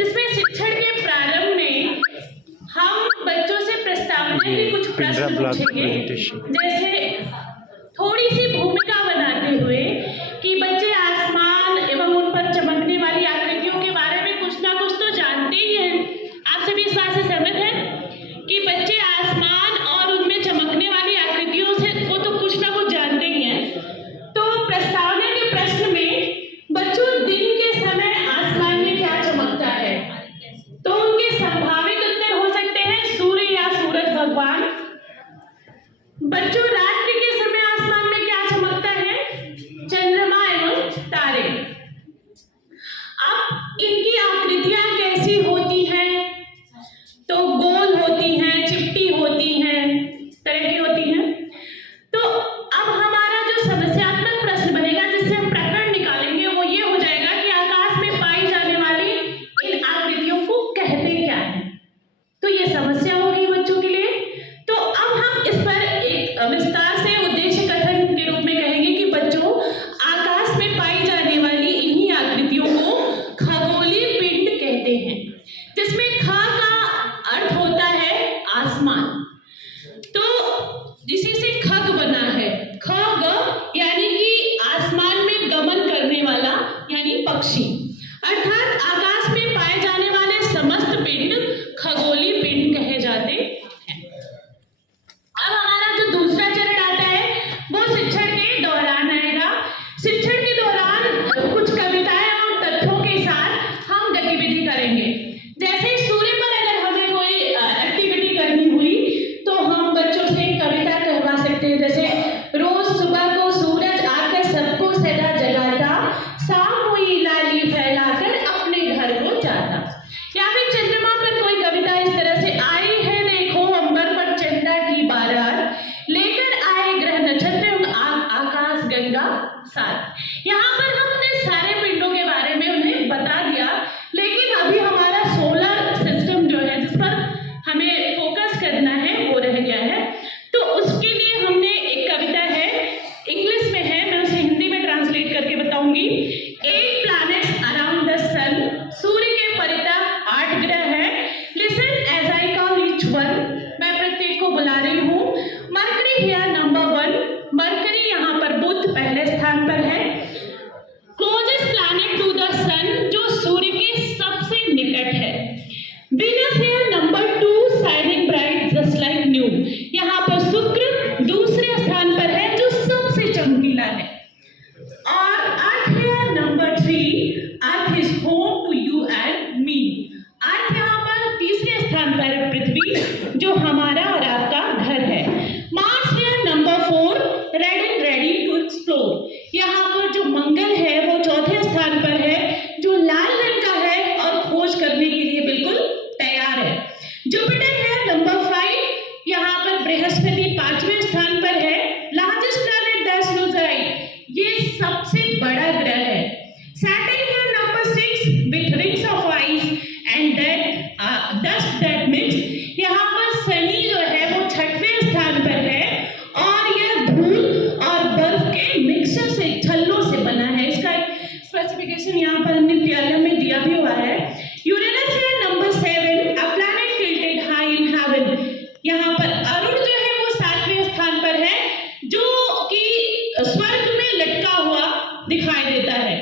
जिसमें शिक्षण के प्रारंभ में हम बच्चों से प्रस्तावना के कुछ प्रश्न पूछेंगे, जैसे थोड़ी सी भूमिका बनाते हुए कि बच्चे आसमान एवं उन पर चमकने वाली आकृतियों के बारे में कुछ ना कुछ तो जानते ही हैं। आप सभी इस बात से सहमत हैं कि बच्चे आसमान और उनमें चमकने वाली आकृतियों से को तो कुछ ना कुछ जानते ही हैं। तो प्रस्तावना के प्रश्न में बच्चों दिन के समय आसमान में क्या चमकता है, तो उनके संभावित उत्तर हो सकते हैं सूर्य या सूरज भगवान। बच्चों रात्रि के समय आसमान में क्या चमकता है, चंद्रमा एवं तारे। अब इनकी आकृतियां कैसी होती हैं, तो गोल होती हैं, चिपटी होती हैं, तरह की होती हैं। तो अब हमारा जो समस्यात्मक प्रश्न बनेगा जिससे हम प्रकरण निकालेंगे वो ये हो जाएगा कि आकाश में पाई जाने वाली इन आकृतियों को कहते क्या है। तो ये समस्या होगी बच्चों के लिए। तो अब हम इस पर एक विस्तार से उद्देश्य कथन के रूप में कहेंगे कि बच्चों आकाश में पाई जाने वाली इन्हीं आकृतियों को खगोलीय पिंड कहते हैं, जिसमें ख का अर्थ होता है आसमान। तो इसी से खग बना है, खग यानी कि आसमान में गमन करने वाला यानी पक्षी, अर्थात आकाश में पाए जाने वाले समस्त पिंड खगोलीय पिंड कहे जाते हैं। अब हमारा जो दूसरा चरण आता है वो शिक्षण के दौरान आएगा। शिक्षण के दौरान कुछ कविताएं एवं तथ्यों के साथ हम गतिविधि करेंगे। जैसे सूर्य पर अगर हमें कोई एक्टिविटी करनी हुई तो हम बच्चों से कविता कहवा सकते हैं, जैसे रोज सुबह को सूरज आकर सबको सदा जगाता, शाम हुई लाली फैलाकर अपने घर को जाता। या फिर चंद्रमा पर कोई कविता इस तरह से, आई है देखो अंबर पर चंदा की बारात, लेकर आए ग्रह नक्षत्र आकाश गंगा साथ। यहाँ पर हमने सारे पिंडों के बारे में उन्हें बता दिया, लेकिन अभी हमारा सोलर सिस्टम जो है जिस पर हमें फोकस करना है वो रह गया है। तो उसके लिए हमने एक कविता है, इंग्लिश में है, मैं उसे हिंदी में ट्रांसलेट करके बताऊंगी। 8 planets around the sun, सूर्य के परितः 8 ग्रह हैं। Listen as I call each one, मैं प्रत्येक को बुला रही हूँ। मरकरी here number 1, मरकरी यहाँ पर बुध पहले स्थान पर है। Closest planet to the sun, जो सूर्य के सबसे निकट है। Venus here number 2, shining bright just like new, यहाँ पर शुक्र दूसरे स्थान पर है जो सबसे चमकीला है। और अर्थ here number 3, earth is home to you and me, अर्थ यहाँ पर तीसरे स्थान पर है पृथ्वी जो हमारा और आपका घर है। Mars here number 4, red and ready to explore, यहाँ पर जो मंगल है वो चौथे स्थान पर है जो लाल रंग का है और खोज करने के लिए बिल्कुल तैयार है। जुपिटर है नंबर 5, यहाँ पर बृहस्पति 5वें स्थान पर है। Largest planet that's no right, ये सबसे बड़ा ग्रह है। सैटर्न है number 6 with rings of ice and that dust that mix, यहाँ पर शनि जो है वो 6वें स्थान पर है और यह धूल और बर्फ के मिक्सचर से छल्लों से बना है। इसका स्पेसिफिकेशन यहाँ पर हमने प्याला में दिया भी हुआ है। यूरेनस है number 7, a planet tilted high in heaven, यहाँ पर अरुण जो है वो 7वें स्थान पर है जो कि स्वर्ग में लटका हुआ दिखाई देता है।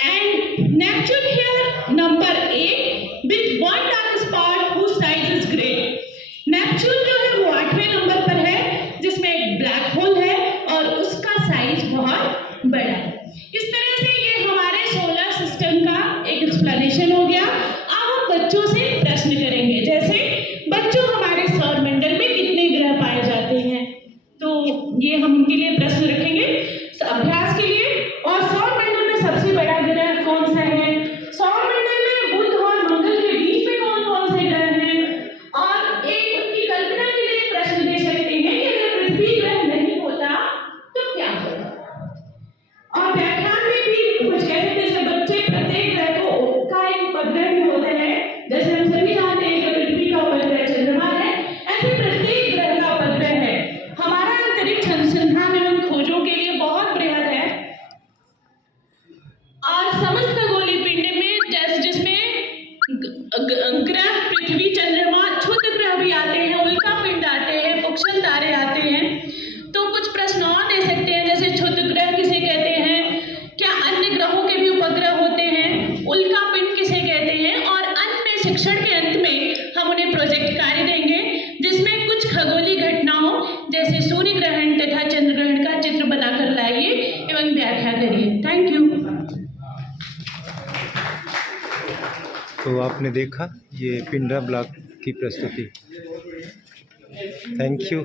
And Neptune here number 8 with 1 dark spot whose size is great, Neptune जो है वो 8वें नंबर पर है जिसमें एक ब्लैक होल है और उसका साइज बहुत बड़ा है। इस तरह से ये हमारे सोलर सिस्टम का एक एक्सप्लेनेशन हो गया। अब हम बच्चों से प्रश्न करेंगे, जैसे बच्चों हमारे सौरमंडल में कितने ग्रह पाए जाते हैं, तो ये हम उनके लिए प्रश्न रखेंगे अभ्यास के लिए। और सौरमंडल में सबसे बड़ा ग्रह कौन सा है, सौरमंडल में बुध और मंगल के बीच में कौन कौन से ग्रह हैं, और एक उनकी कल्पना के लिए प्रश्न दे सकते हैं कि अगर पृथ्वी ग्रह नहीं होता तो क्या होगा। और व्याख्यान में भी कुछ कहते हैं जैसे बच्चे प्रत्येक ग्रह को का एक उपग्रह भी होता है, जैसे तो आपने देखा ये पिंडरा ब्लॉक की प्रस्तुति। Thank you.